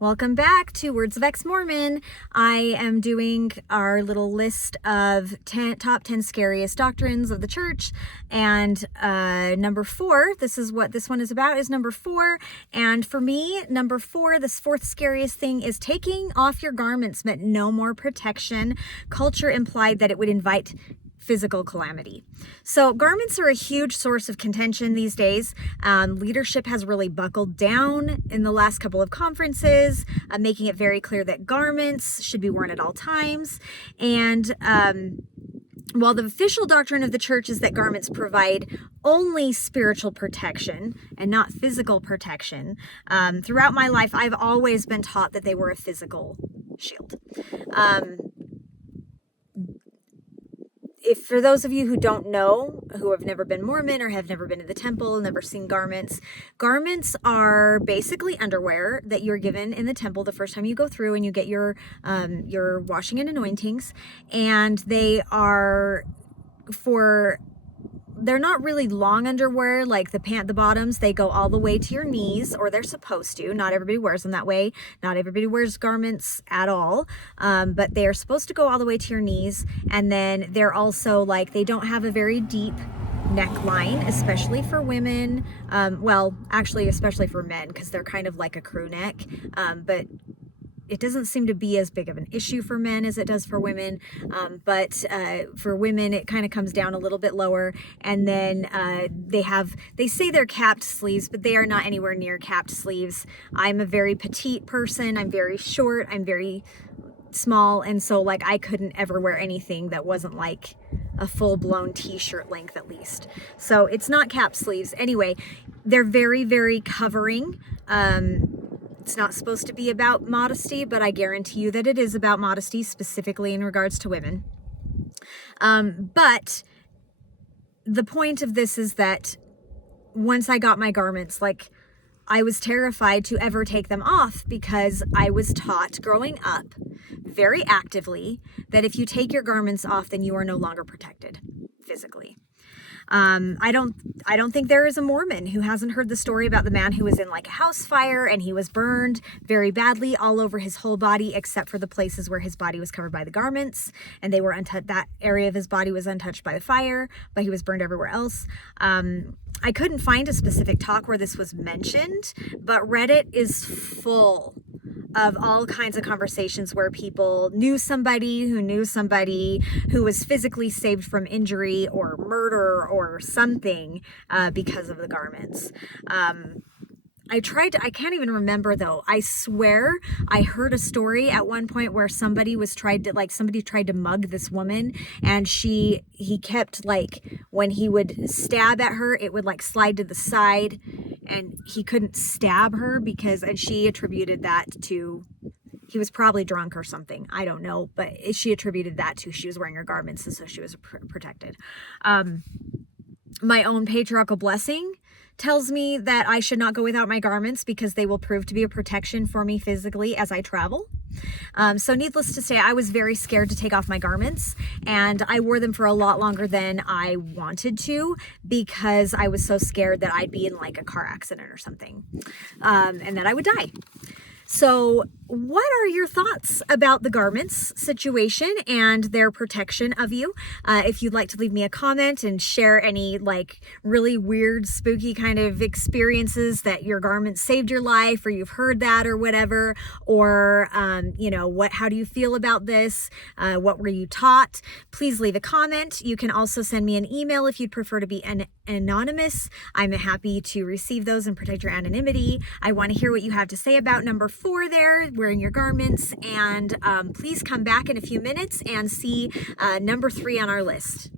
Welcome back to Words of Ex-Mormon. I am doing our little list of top 10 scariest doctrines of the church. And number 4, this is what this one is about, is number 4. And for me, number 4, this fourth scariest thing is taking off your garments meant no more protection. Culture implied that it would invite physical calamity. So garments are a huge source of contention these days. Leadership has really buckled down in the last couple of conferences, making it very clear that garments should be worn at all times. And while the official doctrine of the church is that garments provide only spiritual protection and not physical protection, throughout my life, I've always been taught that they were a physical shield. If for those of you who don't know, who have never been Mormon or have never been to the temple, never seen garments, garments are basically underwear that you're given in the temple the first time you go through and you get your washing and anointings, and they are they're not really long underwear like the bottoms. They go all the way to your knees, or they're supposed to. Not everybody wears them that way. Not everybody wears garments at all, but they are supposed to go all the way to your knees. And then they're also they don't have a very deep neckline, especially for women. Well, actually, especially for men, because they're kind of like a crew neck. But it doesn't seem to be as big of an issue for men as it does for women. But for women, it kind of comes down a little bit lower. And then they say they're capped sleeves, but they are not anywhere near capped sleeves. I'm a very petite person. I'm very short. I'm very small. And so I couldn't ever wear anything that wasn't like a full-blown t-shirt length at least. So it's not capped sleeves. Anyway, they're very, very covering. It's not supposed to be about modesty, but I guarantee you that it is about modesty, specifically in regards to women. But the point of this is that once I got my garments, I was terrified to ever take them off, because I was taught growing up very actively that if you take your garments off, then you are no longer protected physically. I don't think there is a Mormon who hasn't heard the story about the man who was in a house fire and he was burned very badly all over his whole body, except for the places where his body was covered by the garments, and they were untouched. That area of his body was untouched by the fire, but he was burned everywhere else. I couldn't find a specific talk where this was mentioned, but Reddit is full of all kinds of conversations where people knew somebody who was physically saved from injury or murder or something because of the garments. I can't even remember though. I swear I heard a story at one point where somebody tried to mug this woman, and he kept when he would stab at her, it would slide to the side, and he couldn't stab her and she attributed that to, he was probably drunk or something. I don't know, but she attributed that to she was wearing her garments, and so she was protected. My own patriarchal blessing tells me that I should not go without my garments because they will prove to be a protection for me physically as I travel. So needless to say, I was very scared to take off my garments, and I wore them for a lot longer than I wanted to, because I was so scared that I'd be in a car accident or something, and that I would die. So what are your thoughts about the garments situation and their protection of you? If you'd like to leave me a comment and share any really weird, spooky kind of experiences that your garments saved your life, or you've heard that or whatever, or, how do you feel about this? What were you taught? Please leave a comment. You can also send me an email if you'd prefer to be anonymous. I'm happy to receive those and protect your anonymity. I want to hear what you have to say about number 4 there, wearing your garments, and please come back in a few minutes and see number 3 on our list.